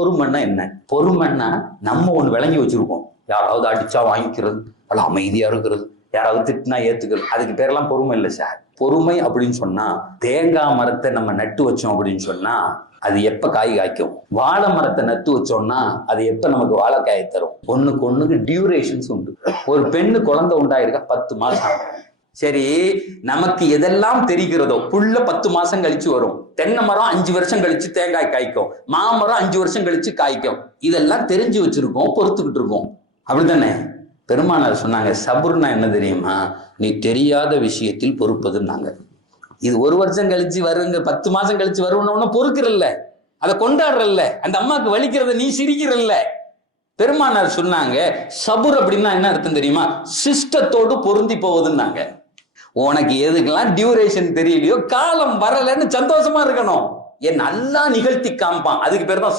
பொறுமைன்னா என்ன? பொறுமைன்னா நம்ம ஒண்ணு விளங்கி வச்சிருக்கோம். யாராவது அடிச்சா வாங்கிக்கிறது, அல்ல அமைதியா இருக்கிறது, யாராவது திட்டினா ஏத்துக்கிறது, அதுக்கு பேரெல்லாம் பொறுமை இல்லை சார். பொறுமை அப்படின்னு சொன்னா, தேங்காய் மரத்தை நம்ம நட்டு வச்சோம் அப்படின்னு சொன்னா அது எப்ப காய் காய்க்கும்? வாழை மரத்தை நட்டு வச்சோம்னா அது எப்ப நமக்கு வாழைக்காயை தரும்? ஒண்ணுக்கு டியூரேஷன்ஸ் உண்டு. ஒரு பெண்ணு குழந்தை உண்டாயிருக்கா 10 மாசம். சரி, நமக்கு எதெல்லாம் தெரிகிறதோ புள்ள 10 மாசம் கழிச்சு வரும். தென்னை மரம் 5 வருஷம் கழிச்சு தேங்காய் காய்க்கும், மாமரம் 5 வருஷம் கழிச்சு காய்க்கும். இதெல்லாம் தெரிஞ்சு வச்சிருக்கோம், பொறுத்துக்கிட்டு இருக்கோம். அப்படித்தானே? பெருமானார் சொன்னாங்க, சபுர்னா என்ன தெரியுமா? நீ தெரியாத விஷயத்தில் பொறுப்பதுன்னாங்க. இது 1 வருஷம் கழிச்சு வருங்க, 10 மாசம் கழிச்சு வருவன பொறுக்கிறல்ல, அதை கொண்டாடுறல்ல, அந்த அம்மாவுக்கு வலிக்கிறத நீ சிரிக்கிறல்ல. பெருமானார் சொன்னாங்க, சபுர் அப்படின்னா என்ன அர்த்தம் தெரியுமா? சிஸ்டத்தோடு பொருந்தி போவதுன்னாங்க. உனக்கு எதுக்கெல்லாம் டியூரேஷன் தெரியலையோ, காலம் வரலன்னு சந்தோஷமா இருக்கணும். என் நல்லா நிகழ்த்தி காமிப்பான், அதுக்கு பேர் தான்